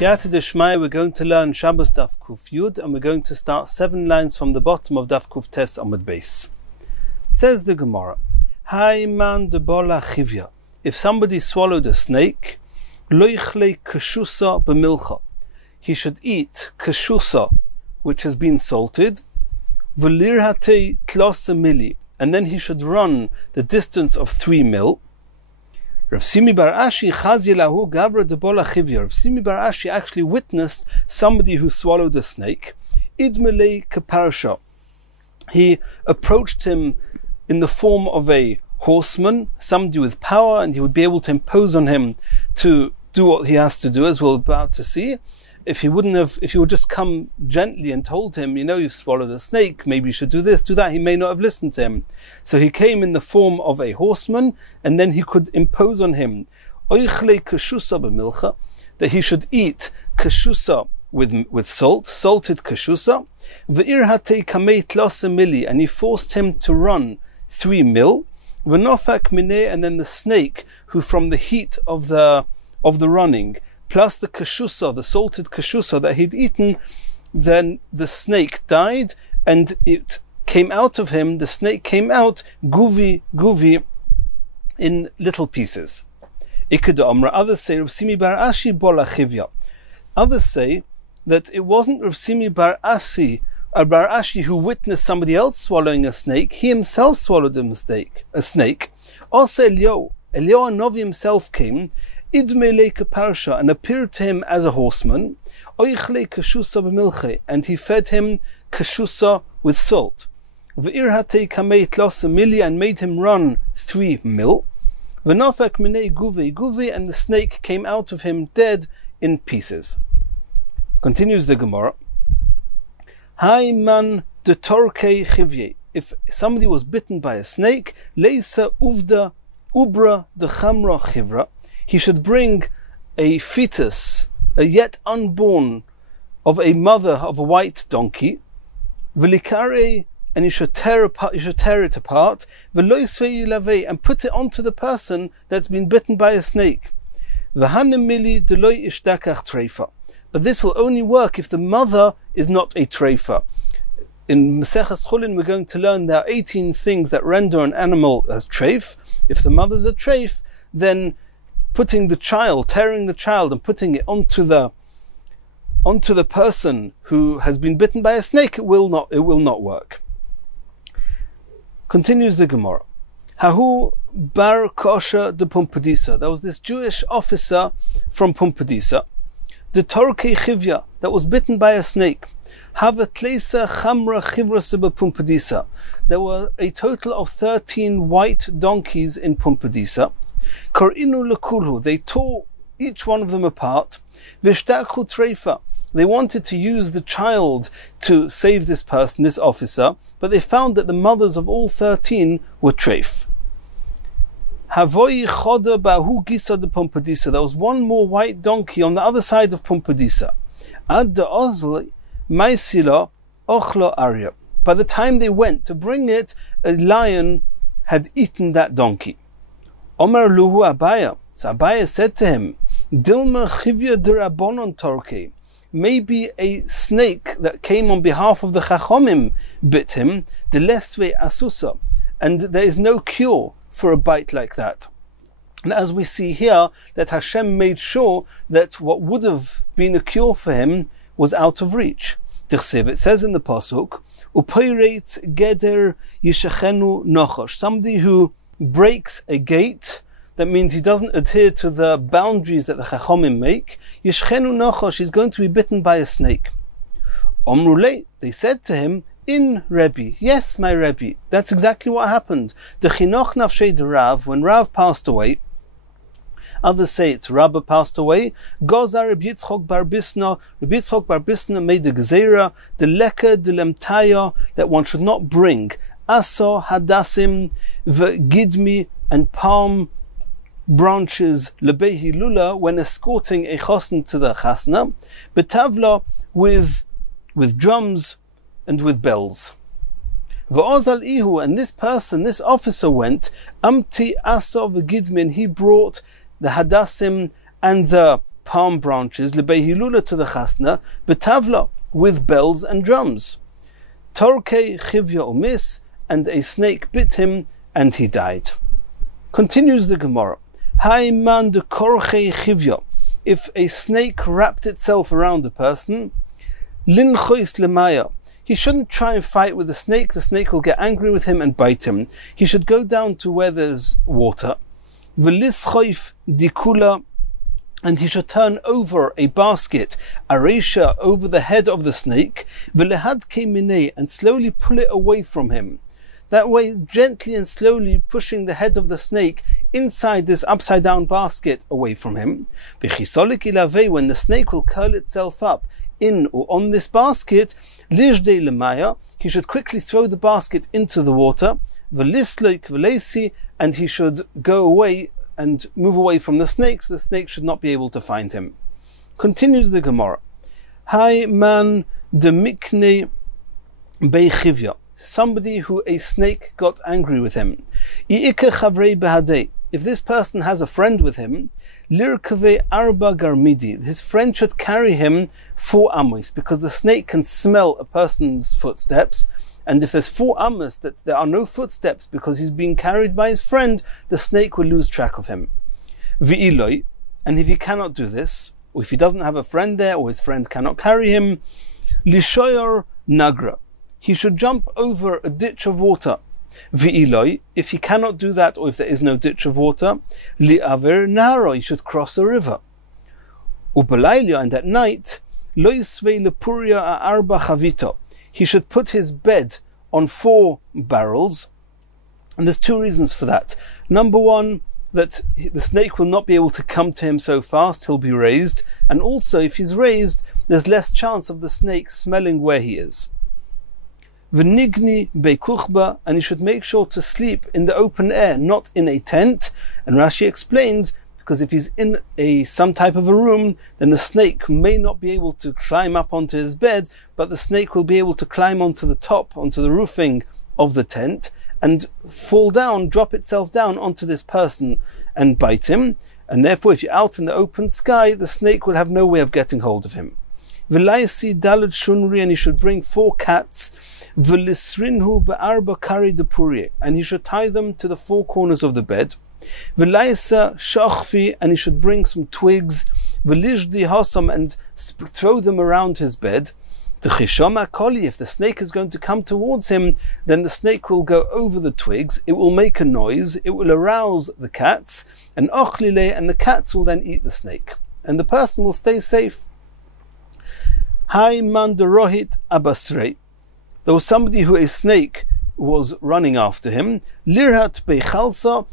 B'siyata Deshmaya, we're going to learn Shabbos Daf Kuf Yud, and we're going to start 7 lines from the bottom of Daf Kuf Tes Amud Beis. Says the Gemara, Hai man de bola chivya. If somebody swallowed a snake, lo yichle kashusa b'milcha. He should eat kashusa, which has been salted, v'lir hatei tlasa mili, and then he should run the distance of 3 mil. Rav Simi bar Ashi chazi lahu gavra de bola chivya. Rav Simi bar Ashi actually witnessed somebody who swallowed a snake. Idmelei kaparasha. He approached him in the form of a horseman, somebody with power, and he would be able to impose on him to do what he has to do, as we're about to see. If he would just come gently and told him, you know, you've swallowed a snake, maybe you should do this, do that, he may not have listened to him. So he came in the form of a horseman, and then he could impose on him, oichle kashusa b'milcha, that he should eat kashusa with salt, salted kashusa, v'ir hatei kamei tlasa mili, and he forced him to run 3 mil, v'nofak mineh, and then the snake, who from the heat of the running, plus the kashusa, the salted kashusa that he'd eaten, then the snake died, and it came out of him, the snake came out, guvi, in little pieces. Others say, Rav Simi bar Ashi bola chivya. Others say that it wasn't Rav Simi bar Ashi who witnessed somebody else swallowing a snake, he himself swallowed a snake. Also Eliyahu Novi himself came, Idmelei kaparsha, and appeared to him as a horseman, oichle kashusa b'milche, and he fed him kashusa with salt, v'ir hatei kamei tlasa mili, and made him run 3 mil, v'nofak minei guvi, and the snake came out of him dead in pieces. Continues the Gemara, Hai man de torkei chivye. If somebody was bitten by a snake, leisa ubra de chamra chivra, he should bring a fetus, a yet unborn, of a mother of a white donkey, v'likare, and you should tear it apart, v'loisvei, and put it onto the person that's been bitten by a snake. V'hanemili deloi ishtakach treifa. But this will only work if the mother is not a treifa. In Mesechas Chulin, we're going to learn there are 18 things that render an animal as treif. If the mother's a treif, then tearing the child and putting it onto the person who has been bitten by a snake, it will not work. Continues the Gemara. Hahu bar kosha de Pumbedisa. There was this Jewish officer from Pumbedisa, the torkei chivya, that was bitten by a snake. Havatleisa chamra chivra seba Pumbedisa. There were a total of 13 white donkeys in Pumbedisa. Kor'inu lekulhu, they tore each one of them apart. V'shtakhu treifa, they wanted to use the child to save this person, this officer, but they found that the mothers of all 13 were treif. Havoi choda bahu gisa de Pumbedisa, there was one more white donkey on the other side of Pumbedisa. Ad de ozli maisila ochlo arya. By the time they went to bring it, a lion had eaten that donkey. Omer luhu Abaya. So Abaya said to him, Dilma chivya derabonon torke. Maybe a snake that came on behalf of the Chachomim bit him, delesve asusa, and there is no cure for a bite like that. And as we see here, that Hashem made sure that what would have been a cure for him was out of reach. It says in the pasuk, Upoireit geder yishachenu nochosh. Somebody who breaks a gate, that means he doesn't adhere to the boundaries that the Chachomim make, Yishchenu Nochosh, is going to be bitten by a snake. Omrule, they said to him, In Rebbe, yes, my Rebbe. That's exactly what happened. The Chinoch Nafshei de Rav, when Rav passed away, others say it's Rabba passed away, Gozar Rabbi Yitzchak bar Bisna made the Gzeira, the Leka de Lemtaya, that one should not bring Aso, Hadassim, V'gidmi, and palm branches, Lebehi Lula, when escorting a chasna to the chasna, Betavla, with drums and with bells. V'ozal ihu, and this person, this officer went, Amti Aso V'gidmi, and he brought the Hadassim and the palm branches, lebehilula to the chasna, betavla, with bells and drums. Torke chivya umis, and a snake bit him, and he died. Continues the Gemara. Hai man de korche chivya. If a snake wrapped itself around a person, linchois lemaya. He shouldn't try and fight with the snake will get angry with him and bite him. He should go down to where there's water. V'lischoif dikula, and he should turn over a basket, aresha, over the head of the snake, v'lehadke minei, and slowly pull it away from him. That way, gently and slowly pushing the head of the snake inside this upside down basket away from him. V'chisolik ilavei, when the snake will curl itself up in or on this basket, lijdei lemaya, he should quickly throw the basket into the water, v'lisloik v'leisi, and he should go away and move away from the snake, so the snake should not be able to find him. Continues the Gemara. Hai man de mikne beichivya. Somebody who a snake got angry with him. If this person has a friend with him, lirkave arba garmidi, his friend should carry him 4 amos, because the snake can smell a person's footsteps, and if there's 4 amos that there are no footsteps because he's being carried by his friend, the snake will lose track of him. V'iloi, and if he cannot do this, or if he doesn't have a friend there, or his friend cannot carry him, lishoyor nagra, he should jump over a ditch of water. V'iloi, if he cannot do that, or if there is no ditch of water, li'aver naro, he should cross a river. Ubelaylia, and at night, lo yisvei lepuria arba chavito, he should put his bed on 4 barrels, and there's 2 reasons for that. Number 1, that the snake will not be able to come to him so fast, he'll be raised, and also if he's raised, there's less chance of the snake smelling where he is. V'nigni beikuchba, and he should make sure to sleep in the open air, not in a tent. And Rashi explains, because if he's in some type of a room, then the snake may not be able to climb up onto his bed, but the snake will be able to climb onto the top, onto the roofing of the tent, and fall down, drop itself down onto this person and bite him. And therefore, if you're out in the open sky, the snake will have no way of getting hold of him. V'laisi dalad shunri, and he should bring 4 cats. V'lisrinhu be'arba kari depuri, and he should tie them to the 4 corners of the bed. V'laisa shachfi, and he should bring some twigs. V'lijdi hasam, and throw them around his bed. T'chishama koli, if the snake is going to come towards him, then the snake will go over the twigs, it will make a noise, it will arouse the cats, and ochlile, and the cats will then eat the snake, and the person will stay safe. Hai man derohit abasrei. There was somebody who a snake was running after him. Lirhat beichalsa,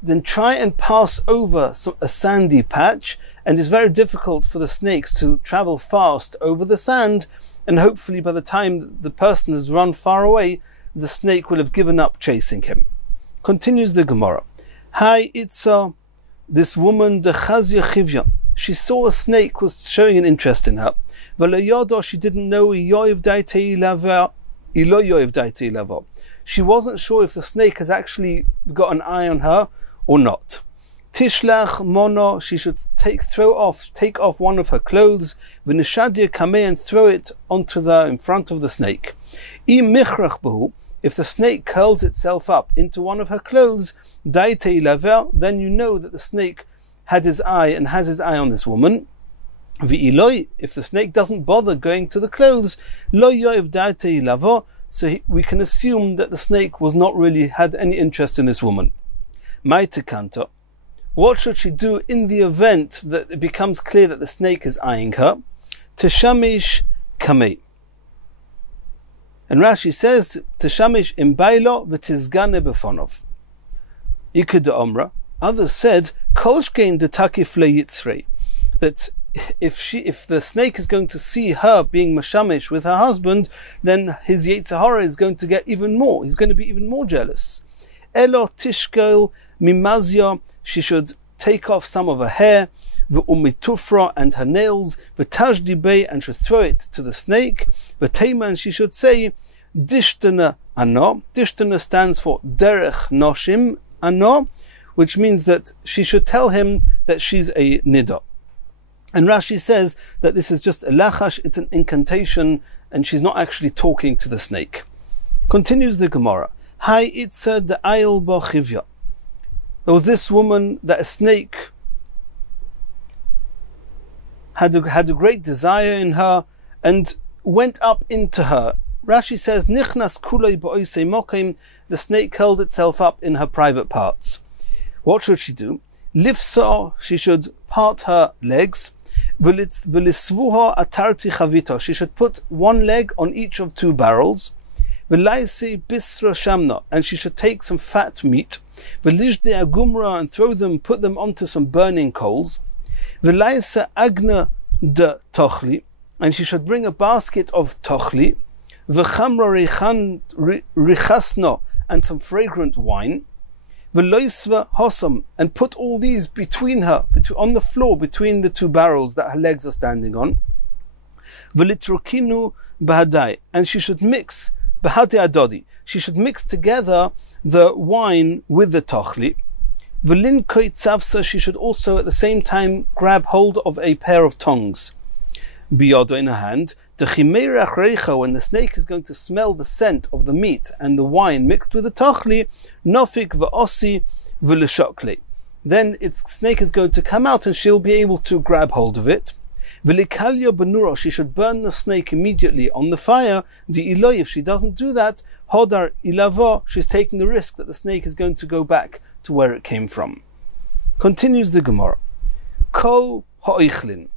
then try and pass over a sandy patch, and it's very difficult for the snakes to travel fast over the sand, and hopefully by the time the person has run far away, the snake will have given up chasing him. Continues the Gemara. Hai itza, this woman de chazya chivya, she saw a snake was showing an interest in her. V'layada, she didn't know she wasn't sure if the snake has actually got an eye on her or not. Tishlach mono, she should take off one of her clothes, v'nishadia kameh, and throw it in front of the snake. If the snake curls itself up into one of her clothes, then you know that the snake had his eye and has his eye on this woman. V'iloi, if the snake doesn't bother going to the clothes, lo yoiv daitei lavo, so we can assume that the snake was not really had any interest in this woman. Maitekanta, what should she do in the event that it becomes clear that the snake is eyeing her? Teshamish kamei. And Rashi says, Teshamish imbailo v'tizgane befonov. Ikud omra. Others said, Kolshkein de takif leyitzrei, that if the snake is going to see her being mashamish with her husband, then his Yetzirah is going to get even more. He's going to be even more jealous. Elo tishkel mimazya, she should take off some of her hair, v'umitufra, and her nails, v'tajdi bei, and should throw it to the snake, v'teima, and she should say, dishtana ano. Dishtana stands for derech noshim ano, which means that she should tell him that she's a nida. And Rashi says that this is just a lachash, it's an incantation, and she's not actually talking to the snake. Continues the Gemara. Hai itza de ayil bo chivya. There was this woman that a snake had a great desire in her and went up into her. Rashi says, Nichnas kulei ba'osei mokim, the snake curled itself up in her private parts. What should she do? Lifsa, she should part her legs. V'lisvuha atarti chavita, she should put one leg on each of two barrels. V'laisi bisra shamna, and she should take some fat meat. V'lijde agumra, and put them onto some burning coals. V'laisa agna de tochli, and she should bring a basket of tochli. V'chamra richasna, and some fragrant wine. V'loisva hosam, and put all these between her, on the floor, between the two barrels that her legs are standing on. V'litrokinu bahadai, and she should mix bahadei adodi, she should mix together the wine with the tochli. V'linkoi tzavsa, she should also at the same time grab hold of a pair of tongs, biyodo, in her hand. T'chimeirach reicha, when the snake is going to smell the scent of the meat and the wine mixed with the tochli, nofik v'osi v'leshokli, then its snake is going to come out and she'll be able to grab hold of it. V'likalya benura, she should burn the snake immediately on the fire. Di'iloi, if she doesn't do that, hodar ilavo, she's taking the risk that the snake is going to go back to where it came from. Continues the Gemara. Kol ha'oichlin,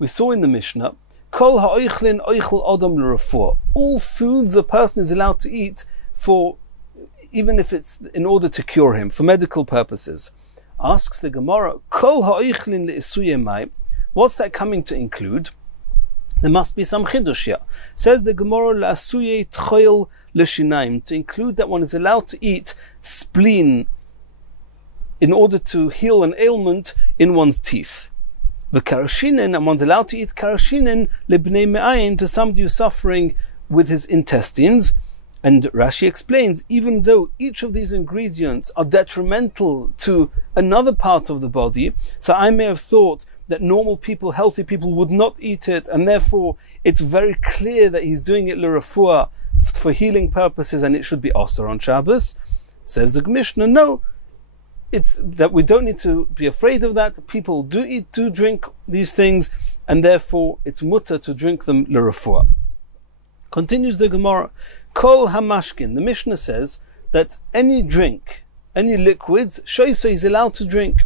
we saw in the Mishnah, Kol ha'oichlin oichel adam l'refuah, all foods a person is allowed to eat for, even if it's in order to cure him, for medical purposes. Asks the Gemara, Kol ha'oichlin le'isuye mai, what's that coming to include? There must be some chidush here. Says the Gemara, la'asuye tchoil l'shinaim, to include that one is allowed to eat spleen in order to heal an ailment in one's teeth. The karashinin, and one's allowed to eat karashinin lebnei me'ayin, to somebody who's suffering with his intestines. And Rashi explains, even though each of these ingredients are detrimental to another part of the body, so I may have thought that normal people, healthy people, would not eat it, and therefore it's very clear that he's doing it l'refuah, for healing purposes, and it should be osur on Shabbos. Says the Mishnah, no, it's that we don't need to be afraid of that. People do drink these things, and therefore it's mutter to drink them l'refuah. Continues the Gemara, Kol hamashkin, the Mishnah says that any drink, any liquids, shoysa is allowed to drink.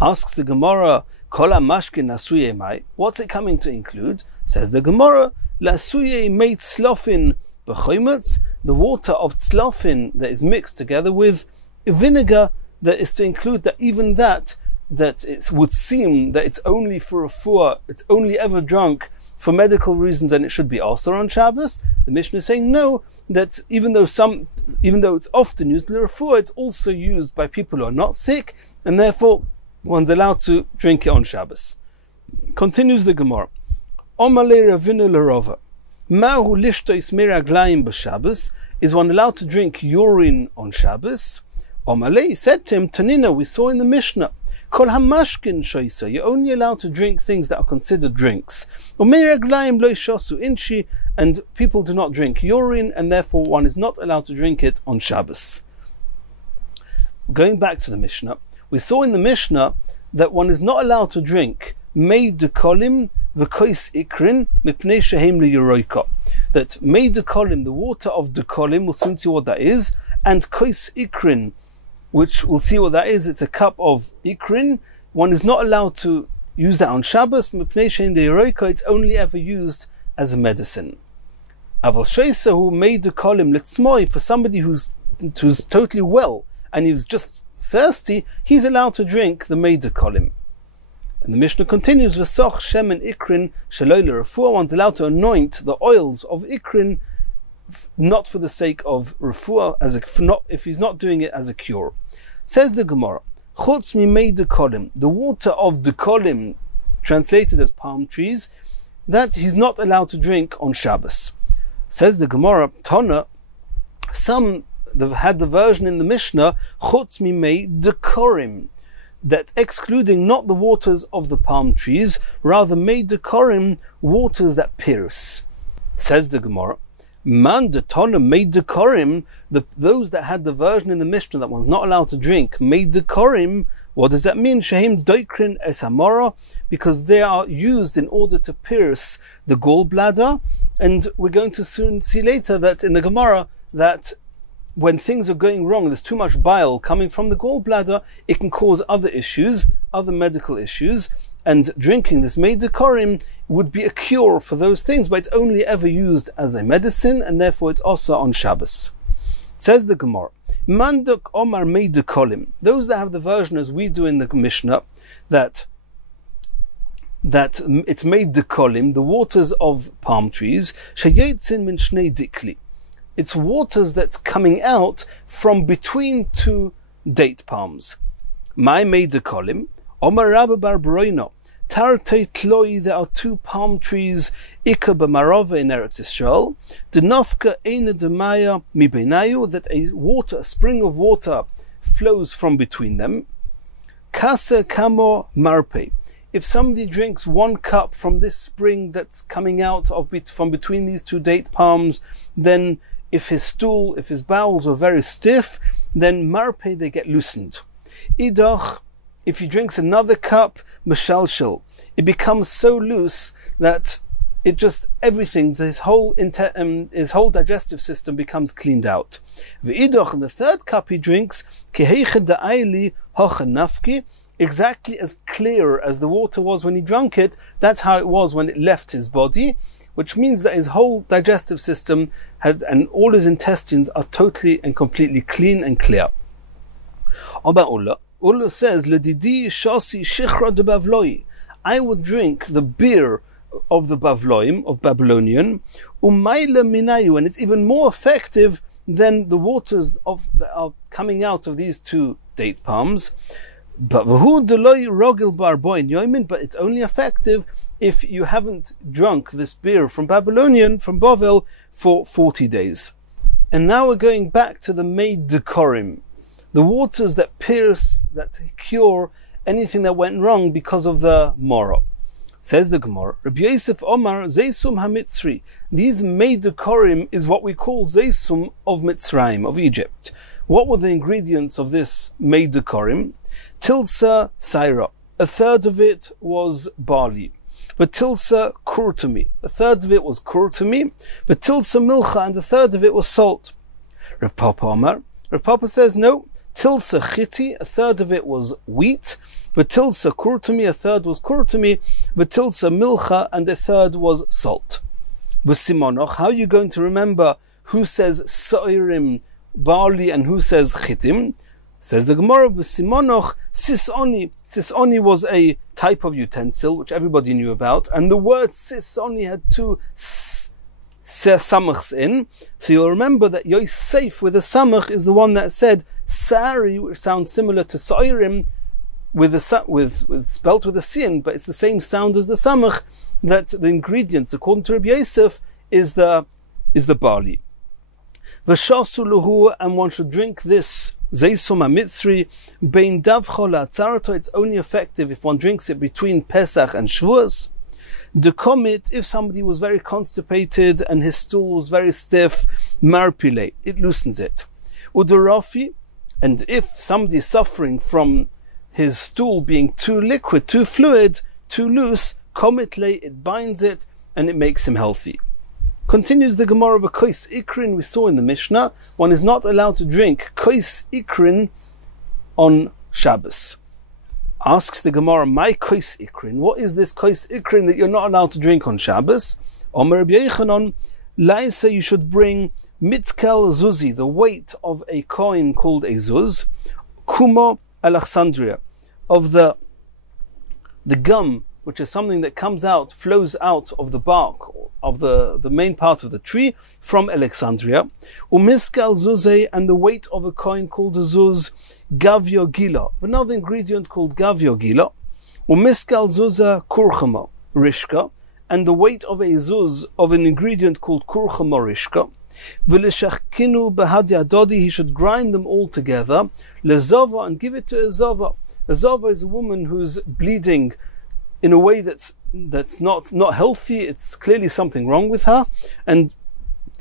Asks the Gemara, Kol hamashkin asuye mai, what's it coming to include? Says the Gemara, la'asuye mei tzlofin b'choimetz, the water of tzlofin that is mixed together with vinegar, that is to include that even that it would seem that it's only for a refuah, it's only ever drunk for medical reasons, and it should be also on Shabbos. The Mishnah is saying no, that even though it's often used l'refuah, it's also used by people who are not sick, and therefore one's allowed to drink it on Shabbos. Continues the Gemara. Omale Ravina l'Rova. Mahu lishtois meraglayim b'Shabbos. Is one allowed to drink urine on Shabbos? Omale said to him, Tanina, we saw in the Mishnah, Kol hamashkin shoisa, you're only allowed to drink things that are considered drinks. Umeraglayim lo shosu inchi, and people do not drink urine, and therefore one is not allowed to drink it on Shabbos. Going back to the Mishnah, we saw in the Mishnah that one is not allowed to drink mei dekolim v'kois ikrin mipnei shehem li'yoroika. That mei dekolim, the water of dekolim, we'll soon see what that is, and kois ikrin, which we'll see what that is, it's a cup of ikrin. One is not allowed to use that on Shabbos, mipnei shehem li'yoroika, it's only ever used as a medicine. Aval sheisa hu mei dekolim letzmoi, for somebody who's totally well, and he was just thirsty, he's allowed to drink the mei dekolim. And the Mishnah continues, V'soch shemen ikrin shaloi l'refuah, one's allowed to anoint the oils of ikrin, not for the sake of refuah, if he's not doing it as a cure. Says the Gemara, Chutz mi mei dekolim, the water of dekolim, translated as palm trees, that he's not allowed to drink on Shabbos. Says the Gemara, Tona, some had the version in the Mishnah, Chutz mi mei dekorim, that excluding not the waters of the palm trees, rather made decorim, waters that pierce. Says the Gemara, Man detona made decorim, those that had the version in the Mishnah that one's not allowed to drink, made decorim. What does that mean? Shehim doikrin es hamara, because they are used in order to pierce the gallbladder. And we're going to soon see later that in the Gemara that when things are going wrong, there's too much bile coming from the gallbladder, it can cause other issues, other medical issues, and drinking this made decorim would be a cure for those things, but it's only ever used as a medicine, and therefore it's also on Shabbos. Says the Gemara, Manduk Omar made decorim. Those that have the version as we do in the Mishnah, that it's made decorim, the waters of palm trees, sheyetzin min shnei dikli. It's waters that's coming out from between two date palms. My made decorim, Omar Rabba bar Broino. Tarte tloi, there are two palm trees, Ika b'marova in Eretz Yisrael, Denofka eine demaya mi beinayu, that a spring of water flows from between them. Kase kamo marpe. If somebody drinks 1 cup from this spring that's coming out from between these two date palms, then if his bowels are very stiff, then marpe, they get loosened. Idoch, if he drinks another cup, meshalshel, it becomes so loose that it just everything, his whole digestive system becomes cleaned out. V'idoch, in the 3rd cup he drinks, keheiche da'ayli hocha nafki, exactly as clear as the water was when he drank it, that's how it was when it left his body, which means that his whole digestive system and all his intestines are totally and completely clean and clear. Ulla says, Ledidi shasi shichra de bavloi. I would drink the beer of the Bavloim, of Babylonian, umayla minayu, and it's even more effective than the waters that are coming out of these two date palms. But it's only effective if you haven't drunk this beer from Babylonian, from Bavel, for 40 days. And now we're going back to the made decorim, the waters that pierce, that cure anything that went wrong because of the moro. Says the Gemara, Rabbi Yosef Omar, Zeisum HaMitzri. These made decorim is what we call Zeisum of Mitzrayim, of Egypt. What were the ingredients of this made decorim? Tilsa Saira. 1/3 of it was barley. V'tilsa kurtumi. 1/3 of it was kurtumi. V'tilsa milcha, and 1/3 of it was salt. Rav Papa Omar. Rav Papa says no. Tilsa chiti, 1/3 of it was wheat. V'tilsa kurtumi, 1/3 was kurtumi. V'tilsa milcha, and 1/3 was salt. V'simonoch, how are you going to remember who says soirim, barley, and who says chitim? Says the Gemara, v'simonoch sisoni. Sisoni was a type of utensil which everybody knew about, and the word sisoni had 2 samachs in. So you'll remember that Yosef with a samach is the one that said sari, which sounds similar to soirim, with spelt with a sin, but it's the same sound as the samach. That the ingredients, according to Rabbi Yosef, is the barley. V'shasuluhu, and one should drink this Zeisum HaMitzri bein davcho la'atzarato. It's only effective if one drinks it between Pesach and Shavuos. Dekomit, if somebody was very constipated and his stool was very stiff, marpile, it loosens it. Udarafi, and if somebody is suffering from his stool being too liquid, too fluid, too loose, komitle, it binds it and it makes him healthy. Continues the Gemara of a kois ikrin we saw in the Mishnah. One is not allowed to drink kois ikrin on Shabbos. Asks the Gemara, my kois ikrin, what is this kois ikrin that you're not allowed to drink on Shabbos? Omer Rabbi Yechanan, Laisa, you should bring mitkel zuzi, the weight of a coin called a zuz, kumo Alexandria, of the gum, which is something that comes out, flows out of the bark, of the main part of the tree, from Alexandria. Umiskal zuze, and the weight of a coin called a zuz, gavyo gila, another ingredient called gavyo gila. Umiskal zuza kurchama, rishka, and the weight of a zuz of an ingredient called kurchama rishka. V'lishachkinu behad yadodi, he should grind them all together, lezava, and give it to a zava. A zava is a woman who's bleeding in a way that's not healthy. It's clearly something wrong with her, and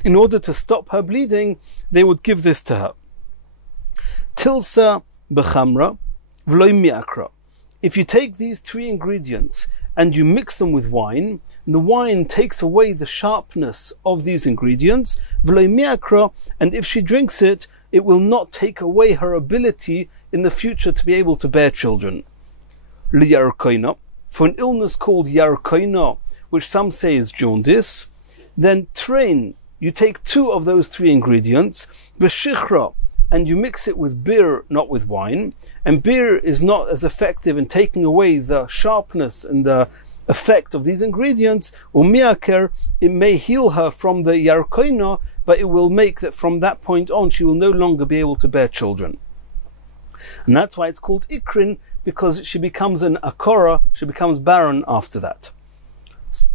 in order to stop her bleeding, they would give this to her. Tilsa bechamra v'lo miakra. If you take these three ingredients and you mix them with wine, the wine takes away the sharpness of these ingredients, v'lo miakra, and if she drinks it, it will not take away her ability in the future to be able to bear children. Liyarkoina, for an illness called yarkoina, which some say is jaundice, then train, you take two of those three ingredients, b'shichra, and you mix it with beer, not with wine, and beer is not as effective in taking away the sharpness and the effect of these ingredients, umiaker, it may heal her from the yarkoina, but it will make that from that point on she will no longer be able to bear children. And that's why it's called ikrin, because she becomes an akora, she becomes barren after that.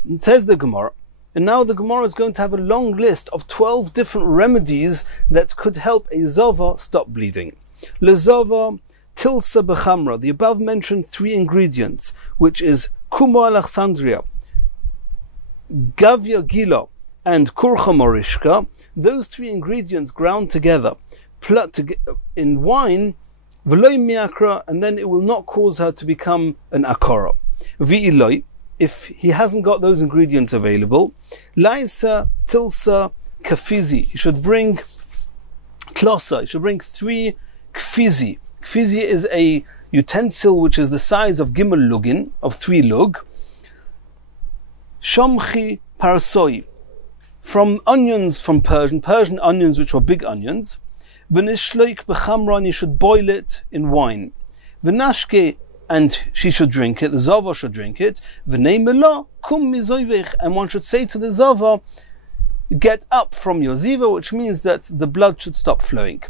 It says the Gemara, and now the Gemara is going to have a long list of 12 different remedies that could help a zava stop bleeding. Lezava tilsa bechamra, the above mentioned three ingredients, which is kumo alexandria, gavya gila, and kurcha morishka. Those three ingredients ground together, in wine, v'loi miakra, and then it will not cause her to become an akora. V'iloi, if he hasn't got those ingredients available, laisa tilsa kafizi, he should bring klosa, he should bring 3 kfizi. Kfizi is a utensil which is the size of gimel lugin, of 3 lug. Shomchi parasoi, from onions from Persian onions which were big onions. V'nishloik bechamra, you should boil it in wine. V'nashke, and she should drink it, the zava should drink it. V'nei mela kum mizoivich, and one should say to the zava, get up from your ziva, which means that the blood should stop flowing.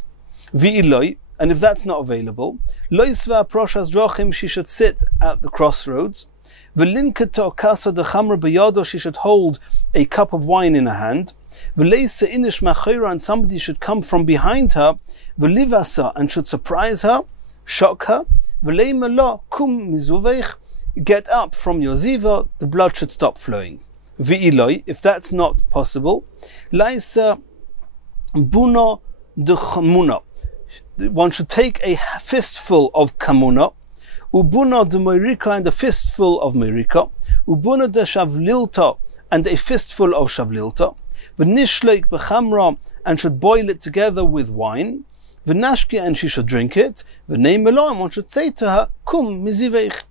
V'iloi, and if that's not available, loisva proshas drochim, she should sit at the crossroads. V'linkato kasa dechamra b'yado, she should hold a cup of wine in her hand. V'leisa inish machira, and somebody should come from behind her. V'livasa, and should surprise her, shock her. V'lei mela kum mizuveich, get up from your ziva, the blood should stop flowing. V'iloi, if that's not possible, laisa buna de chamuna, one should take a fistful of kamuna, ubuna de moirika, and a fistful of moirika, ubuna de shavlilta, and a fistful of shavlilta, v'nishleik bechamra, and should boil it together with wine, v'nashki, and she should drink it, v'nei melo, and one should say to her, kum miziveich.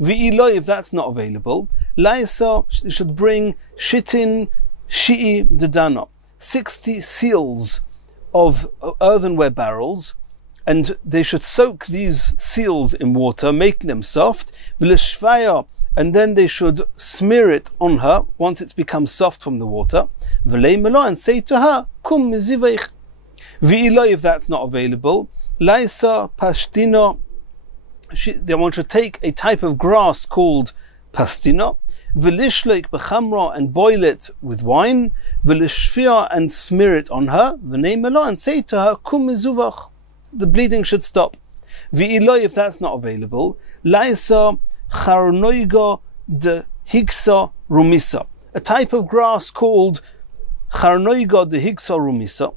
V'iloi, if that's not available, laisa, she should bring shitin shi'i dedana, 60 seals of earthenware barrels, and they should soak these seals in water, making them soft, v'leshvaya, and then they should smear it on her once it's become soft from the water, v'lei melo, and say to her, kum miziveich. V'iloi, if that's not available, laisa pastina, they want to take a type of grass called pastina, v'lishleik bechamra, and boil it with wine, v'lishfia, and smear it on her, v'nei melo, and say to her, kum mizuvach, the bleeding should stop. V'iloi, if that's not available, laisa charnoiga de higsa rumisa, a type of grass called charnoiga de higsa rumisa,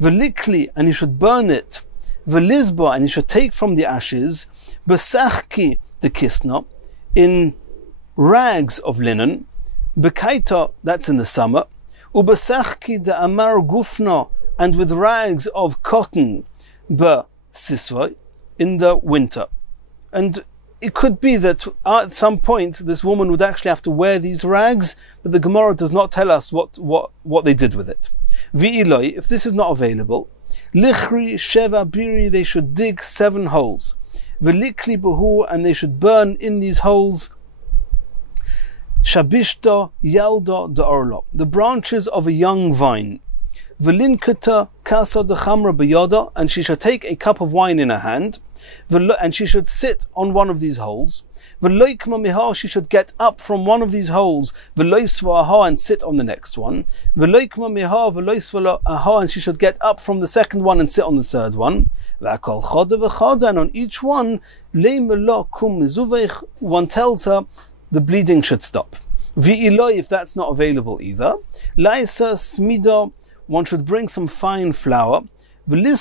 v'likli, and you should burn it, v'lizba, and you should take from the ashes, b'sachki de kisna, in rags of linen, b'kaita, that's in the summer, u'b'sachki de amar gufna, and with rags of cotton, b'sisva, in the winter. And it could be that at some point this woman would actually have to wear these rags, but the Gemara does not tell us what they did with it. V'iloi, if this is not available, lichri sheva biri, they should dig 7 holes. V'likli behu, and they should burn in these holes shabishta yalda de orla, the branches of a young vine. V'linkata kasa de chamra b'yada, and she shall take a cup of wine in her hand. and she should sit on one of these holes. She should get up from one of these holes and sit on the next one. And she should get up from the second one and sit on the third one. And on each one, one tells her the bleeding should stop. If that's not available either, one should bring some fine flour and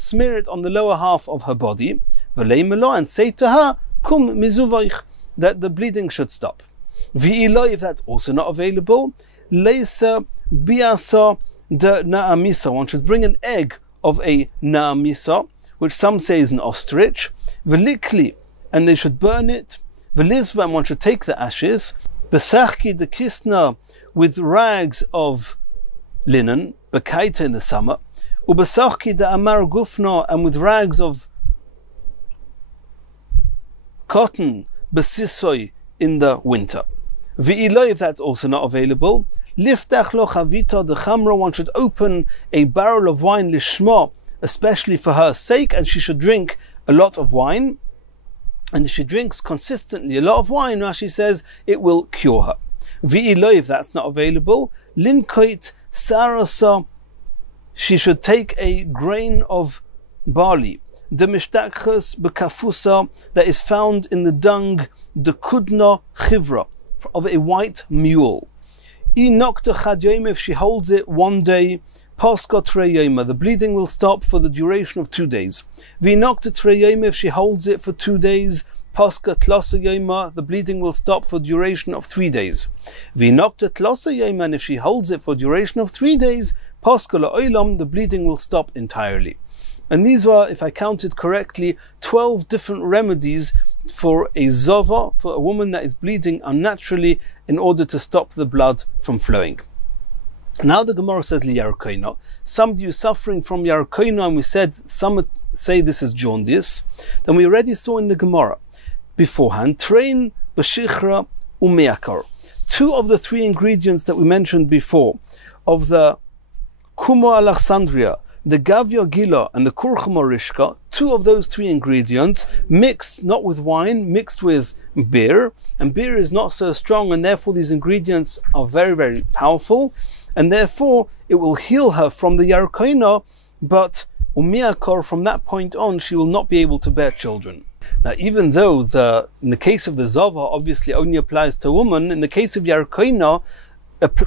smear it on the lower half of her body, and say to her that the bleeding should stop. If that's also not available, one should bring an egg of a naamisa, which some say is an ostrich, and they should burn it. And one should take the ashes, with rags of linen, bekaita in the summer, and with rags of cotton, besisoi, in the winter. If that's also not available, one should open a barrel of wine lishma, especially for her sake, and she should drink a lot of wine. And if she drinks consistently a lot of wine, Rashi says, it will cure her. If that's not available, linkoit sarasa, she should take a grain of barley, the mishtakchas bekafusa, that is found in the dung, the kudna chivra, of a white mule. If she holds it one day, the bleeding will stop for the duration of 2 days. If she holds it for 2 days, the bleeding will stop for the duration of 3 days. And if she holds it for the duration of 3 days, the bleeding will stop entirely. And these were, if I counted correctly, 12 different remedies for a zova, for a woman that is bleeding unnaturally, in order to stop the blood from flowing. Now the Gemara says liyarkoina, somebody who's suffering from yarkoina, and we said some say this is jaundice. Then we already saw in the Gemara beforehand, train, bashichra, umeakar. 2 of the 3 ingredients that we mentioned before, of the kumo alexandria, the gavya gila, and the kurchma rishka, 2 of those 3 ingredients mixed not with wine, mixed with beer, and beer is not so strong, and therefore these ingredients are very, very powerful. And therefore it will heal her from the yarkoina, but umiakor, from that point on, she will not be able to bear children. Now, even though in the case of the zava obviously only applies to a woman, in the case of yarkoina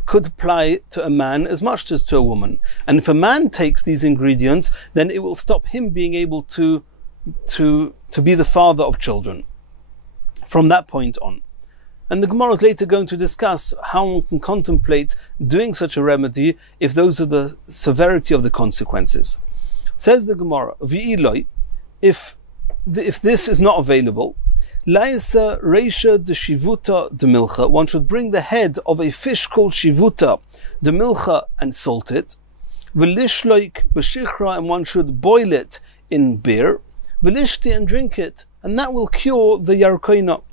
could apply to a man as much as to a woman. And if a man takes these ingredients, then it will stop him being able to be the father of children from that point on. And the Gemara is later going to discuss how one can contemplate doing such a remedy if those are the severity of the consequences. Says the Gemara, V'iloi, if this is not available, Laisa Reisha de Shivuta de Milcha, one should bring the head of a fish called Shivuta de Milcha and salt it. V'lishloik b'shichra, and one should boil it in beer. V'lishti, and drink it, and that will cure the yarkoina.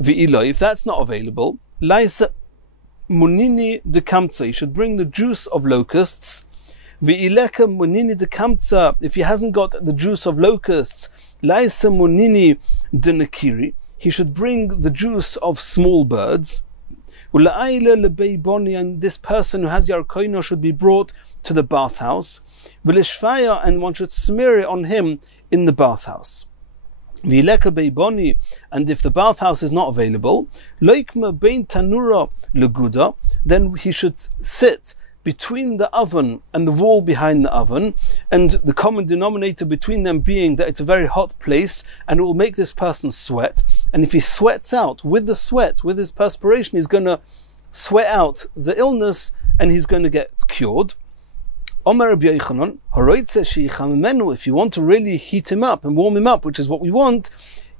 V'iloi, if that's not available, Laisa Munini de Kamtza, you should bring the juice of locusts. V'ileka Munini de Kamtza, if he hasn't got the juice of locusts, Laisa Munini de Nakiri, he should bring the juice of small birds. Ula'ayla lebeiboni, and this person who has yarkoina should be brought to the bathhouse. V'lishfaya, and one should smear it on him in the bathhouse. V'ileka beiboni, and if the bathhouse is not available, loikma bein tanura leguda, then he should sit between the oven and the wall behind the oven, and the common denominator between them being that it's a very hot place and it will make this person sweat. And if he sweats out with the sweat, with his perspiration, he's going to sweat out the illness and he's going to get cured. Omer Rabbi Yochanan, if you want to really heat him up and warm him up, which is what we want,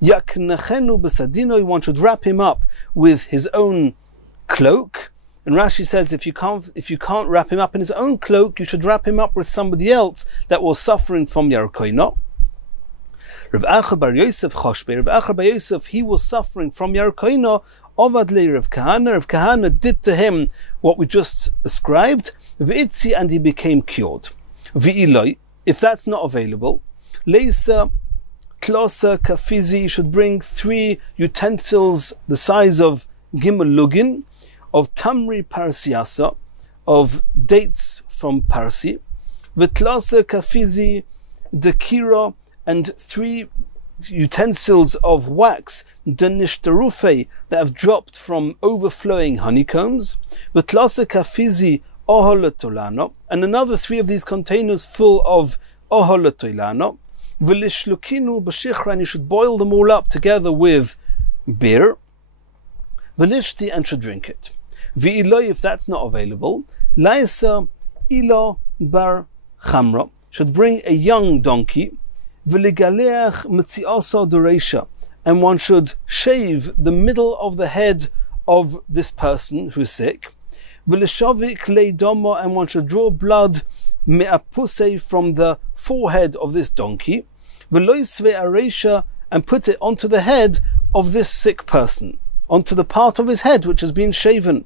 yaknachenu b'sadino, one should wrap him up with his own cloak. And Rashi says if you can't wrap him up in his own cloak, you should wrap him up with somebody else that was suffering from yarkoina. Rav Acha bar Yosef Choshbe, Rav Acha bar Yosef, he was suffering from yarkoina. Ovad le Rav Kahana, Rav Kahana did to him what we just ascribed, v'itzi, and he became cured. V'iloi, if that's not available, Leisa Klosa Kafizi should bring 3 utensils the size of Gimel Lugin, of Tamri Parsiasa, of dates from Parsi, Vitlosa Kafizi Dekira, and 3 utensils of wax, Danishtarufe, that have dropped from overflowing honeycombs, Vitlosa Kafizi Oholatolano, and another 3 of these containers full of Oholatolano, Vilishlukinu Bashichra, and you should boil them all up together with beer, Vilishti, and should drink it. V'iloi, if that's not available, Laisa Ilo Bar Chamra, should bring a young donkey, V'ligaleach Metziasa Doresha, and one should shave the middle of the head of this person who's sick, V'lishavik Leidomo, and one should draw blood Me'apuse from the forehead of this donkey, V'loisve Aresha, and put it onto the head of this sick person, onto the part of his head which has been shaven.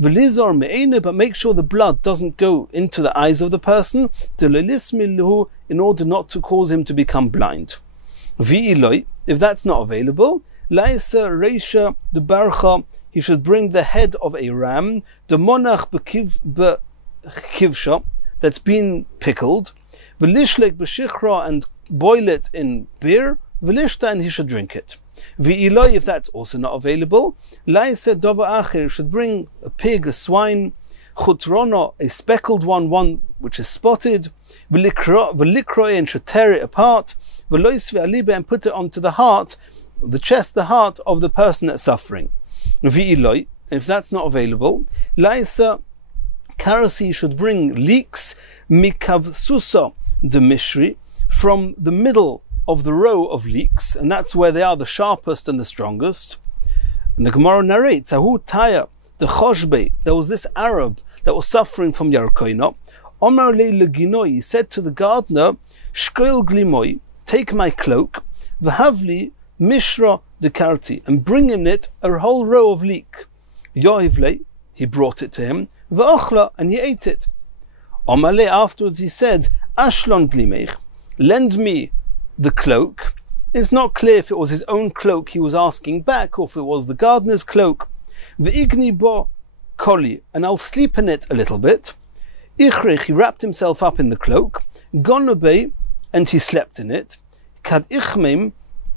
V'lizor me'ene, but make sure the blood doesn't go into the eyes of the person, in order not to cause him to become blind. V'iloi, if that's not available, Laisa Reisha de Barcha, he should bring the head of a ram, the monach bekivsha, that's been pickled, V'lishlek b'shichra, and boil it in beer, V'lishta, and he should drink it. V'iloi, if that's also not available, Laisa dova acher, should bring a pig, a swine, chutrono, a speckled one which is spotted, v'likroi, and should tear it apart, v'lois ve'alibe, and put it onto the heart, the chest, the heart of the person that's suffering. V'iloi, if that's not available, Laisa karasi, should bring leeks, mikav susa de mishri, from the middle of the row of leeks, and that's where they are the sharpest and the strongest. And the Gemara narrates, Ahu Taya, the Choshbe, there was this Arab that was suffering from Yarkoina. Omar le leginoi, he said to the gardener, Shkoil glimoi, take my cloak, v'havli mishra dekarti, and bring in it a whole row of leek. Yoivle, he brought it to him, v'ochla, and he ate it. Omar le, afterwards he said, Ashlon glimeich, lend me the cloak. It's not clear if it was his own cloak he was asking back, or if it was the gardener's cloak. V'igni bo koli, and I'll sleep in it a little bit. Ichrich, he wrapped himself up in the cloak. Gonobe, and he slept in it. Kad ichmim,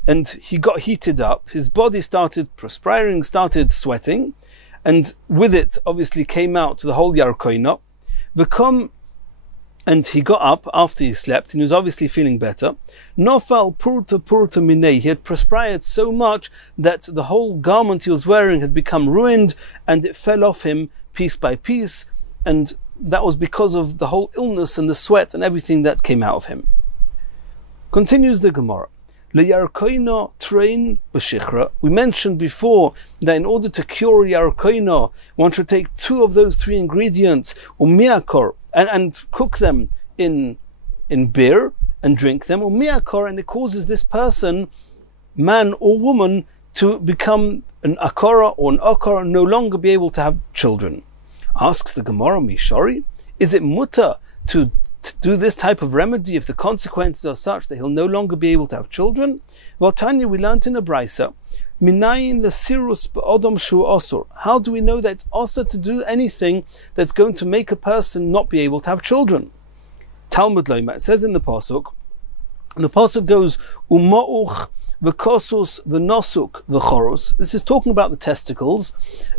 and he got heated up. His body started perspiring, started sweating, and with it obviously came out the whole yarkoina. V'kom, and he got up after he slept, and he was obviously feeling better. Nofal purta minei, he had perspired so much that the whole garment he was wearing had become ruined, and it fell off him piece by piece, and that was because of the whole illness and the sweat and everything that came out of him. Continues the Gemara. Yarkoina train b'shichra. We mentioned before that in order to cure yarkoina, one should take 2 of those 3 ingredients, umiakor, and cook them in beer and drink them, umiakor, and it causes this person, man or woman, to become an akora or an okor, and no longer be able to have children. Asks the Gemara, Mishori, is it mutter to do this type of remedy if the consequences are such that he'll no longer be able to have children? Well, Tanya, we learnt in a brisa, Minayin lesirus be'odom shu osur. How do we know that it's osur to do anything that's going to make a person not be able to have children? Talmud loima, it says in the pasuk, and the pasuk goes, Uma'uch v'kosus v'nosuk v'chorus. This is talking about the testicles,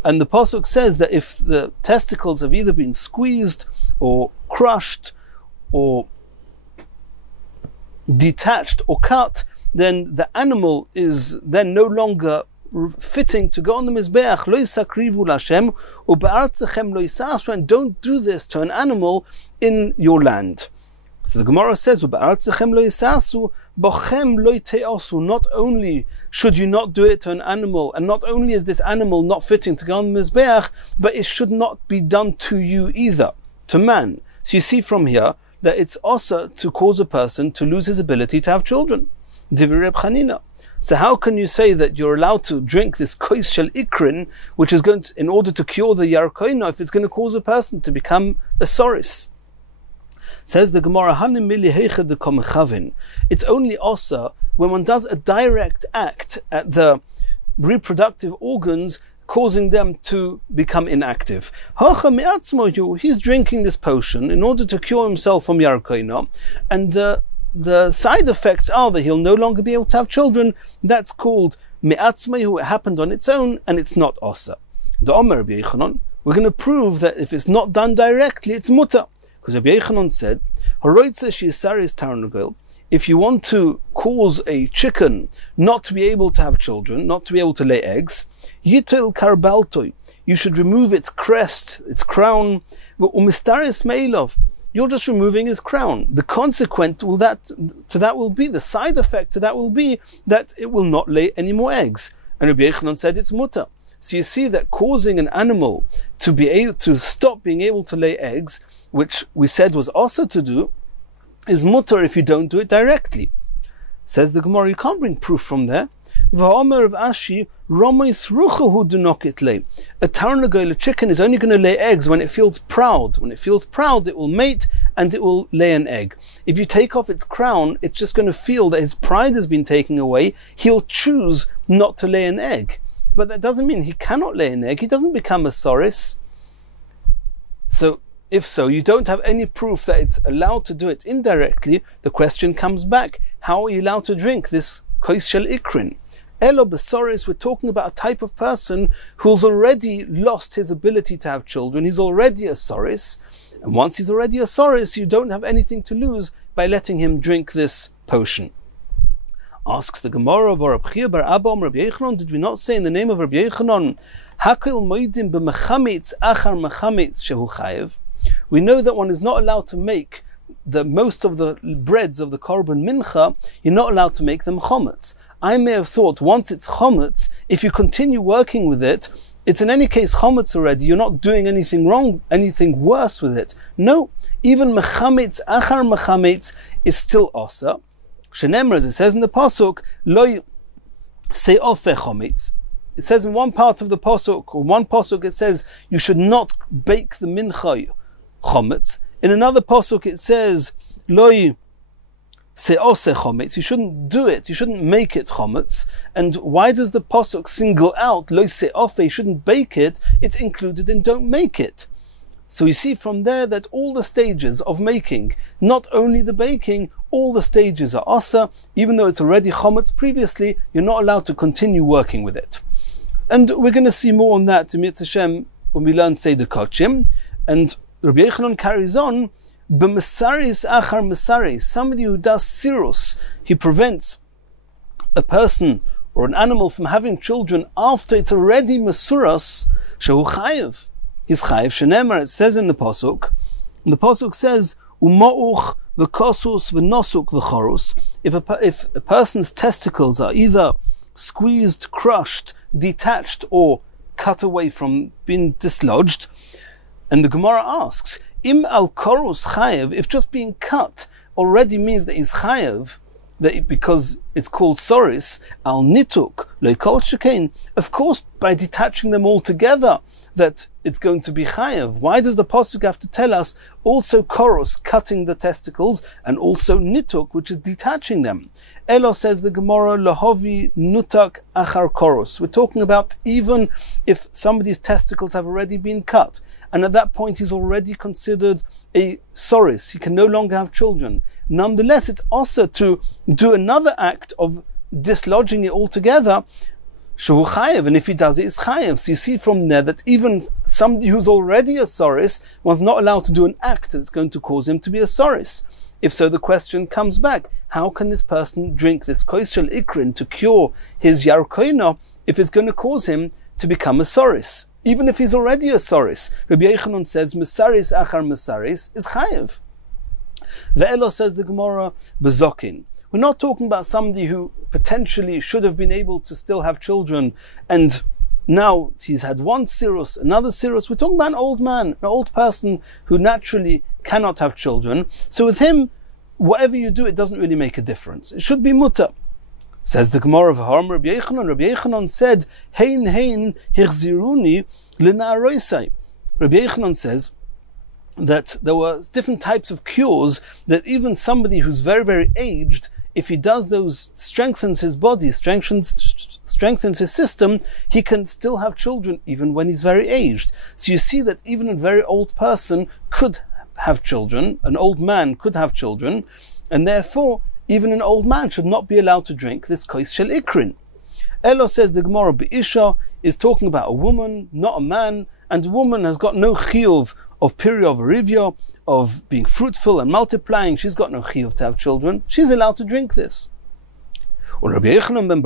and the pasuk says that if the testicles have either been squeezed or crushed or detached or cut, then the animal is then no longer fitting to go on the mizbeach. Lo yisakrivu l'Hashem ube'artzechem lo yisasu, and don't do this to an animal in your land. So the Gemara says, ube'artzechem lo yisasu bochem lo yiteosu. Not only should you not do it to an animal, and not only is this animal not fitting to go on the mizbeach, but it should not be done to you either, to man. So you see from here that it's also to cause a person to lose his ability to have children. Divir Reb Chanina. So how can you say that you're allowed to drink this kois shel ikrin, which is going to, in order to cure the yarkoina, if it's going to cause a person to become a soris? Says the Gemara, it's only also when one does a direct act at the reproductive organs, causing them to become inactive. He's drinking this potion in order to cure himself from Yarkoina, and the side effects are that he'll no longer be able to have children. That's called me'atzmahu. It happened on its own, and it's not osa. The Omer Rabbi Yochanan, we're going to prove that if it's not done directly, it's mutter. Because Rabbi Yochanan said, if you want to cause a chicken not to be able to have children, not to be able to lay eggs, yitil karbaltoi, you should remove its crest, its crown, umistaris meilov, you're just removing his crown. The consequent will be, the side effect to that will be that it will not lay any more eggs. And Rabbi Yochanan said it's mutter. So you see that causing an animal to be able to stop being able to lay eggs, which we said was also to do, is mutter if you don't do it directly. Says the Gemara, you can't bring proof from there. A tarnagol, a chicken, is only going to lay eggs when it feels proud. When it feels proud, it will mate and it will lay an egg. If you take off its crown, it's just going to feel that his pride has been taken away. He'll choose not to lay an egg. But that doesn't mean he cannot lay an egg. He doesn't become a soris. So, if so, you don't have any proof that it's allowed to do it indirectly. The question comes back, how are you allowed to drink this kois shel ikrin? Elo besoris, we're talking about a type of person who's already lost his ability to have children. He's already a soris. And once he's already a soris, you don't have anything to lose by letting him drink this potion. Asks the Gemara of Rabbi Chia bar Abba Rabbi Yochanan, did we not say in the name of Rabbi Yochanan, Hakil moidim b'mechamitz achar mechamitz shehu chayev? We know that one is not allowed to make most of the breads of the korban mincha, you're not allowed to make them chometz. I may have thought once it's chometz, if you continue working with it, it's in any case chometz already, you're not doing anything wrong, anything worse with it. No, even mechamitz achar mechamitz is still osa. Shenemar, as it says in the pasuk, lo se'ofe chometz. It says in one part of the pasuk, or one pasuk, it says you should not bake the mincha chometz. In another pasuk, it says lo se'ose chometz. You shouldn't do it. You shouldn't make it chometz. And why does the pasuk single out lo se'ofe? You shouldn't bake it. It's included in don't make it. So we see from there that all the stages of making, not only the baking, all the stages are asa. Even though it's already chometz previously, you're not allowed to continue working with it. And we're going to see more on that in Mitzvah Hashem when we learn Seder Kochim. And Rabbi Yochanan carries on, b'mesaris achar mesaris, somebody who does sirus, he prevents a person or an animal from having children after it's already mesuras, shehu chayev. He's chayev shenemar. It says in the pasuk, and the pasuk says, uma'uch v'kosus v'nosuk v'chorus. If a person's testicles are either squeezed, crushed, detached, or cut away from being dislodged, and the Gemara asks, im al korus chayev, if just being cut already means that he's chayev, because it's called soris, al nituk, lo kol shekain, of course by detaching them all together, that it's going to be chayev. Why does the pasuk have to tell us also korus, cutting the testicles, and also nituk, which is detaching them? Elo, says the Gemara, lahovi nutak achar korus. We're talking about even if somebody's testicles have already been cut, and at that point he's already considered a soris, he can no longer have children. Nonetheless, it's also to do another act of dislodging it altogether, shehu chayev, and if he does it, it's chayev. So you see from there that even somebody who's already a soris was not allowed to do an act that's going to cause him to be a soris. If so, the question comes back, how can this person drink this kois shel ikrin to cure his yarkoina if it's going to cause him to become a soris? Even if he's already a soris. Rabbi Yochanan says, mesaris achar mesaris is chayev. Ve'elo, says the Gemara, bezokin. We're not talking about somebody who potentially should have been able to still have children, and now he's had one sirus, another sirus. We're talking about an old man, an old person who naturally cannot have children. So with him, whatever you do, it doesn't really make a difference. It should be mutter. Says the Gemara of Harm Rabbi Yochanan. Rabbi Yochanan said, Hein hein hichziruni l'na'aroisai. Rabbi Yochanan says, that there were different types of cures that even somebody who's very, very aged, if he does those, strengthens his body, strengthens his system, he can still have children even when he's very aged. So you see that even a very old person could have children, an old man could have children, and therefore even an old man should not be allowed to drink this kos shel ikrin. Elo, says the Gemara, Be'isha is talking about a woman, not a man, and a woman has got no chiyuv of period of of being fruitful and multiplying. She's got no chiyuv to have children. She's allowed to drink this. According to Rabbi Yochanan ben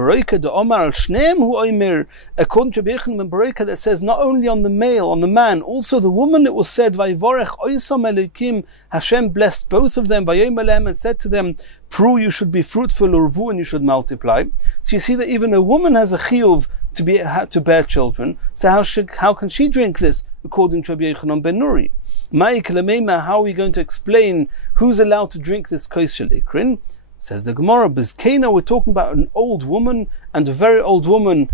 Beroika, that says not only on the male, on the man, also the woman, it was said, Vayvorech oisam Elokim, Hashem blessed both of them, Vayomelem, and said to them, Pru, you should be fruitful, Urvu, and you should multiply. So you see that even a woman has a chiyuv to bear children. So how can she drink this, according to Rabbi Yochanan ben Nuri? How are we going to explain who's allowed to drink this kos shel ikrin? Says the Gemara, Bizkena, we're talking about an old woman, and a very old woman,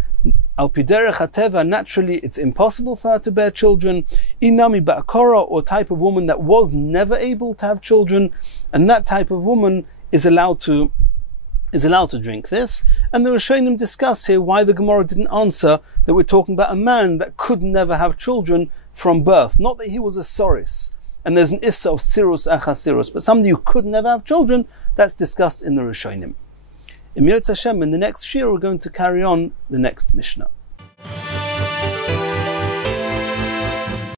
al piderech hateva, naturally it's impossible for her to bear children. Inami ba'akora, or type of woman that was never able to have children, and that type of woman is allowed to drink this. And the Rishonim discuss here why the Gemara didn't answer that we're talking about a man that could never have children from birth. Not that he was a soris, and there's an issa of sirus achasirus, but somebody who could never have children, that's discussed in the Rishonim. In Yotz Hashem, in the next shir, we're going to carry on the next Mishnah.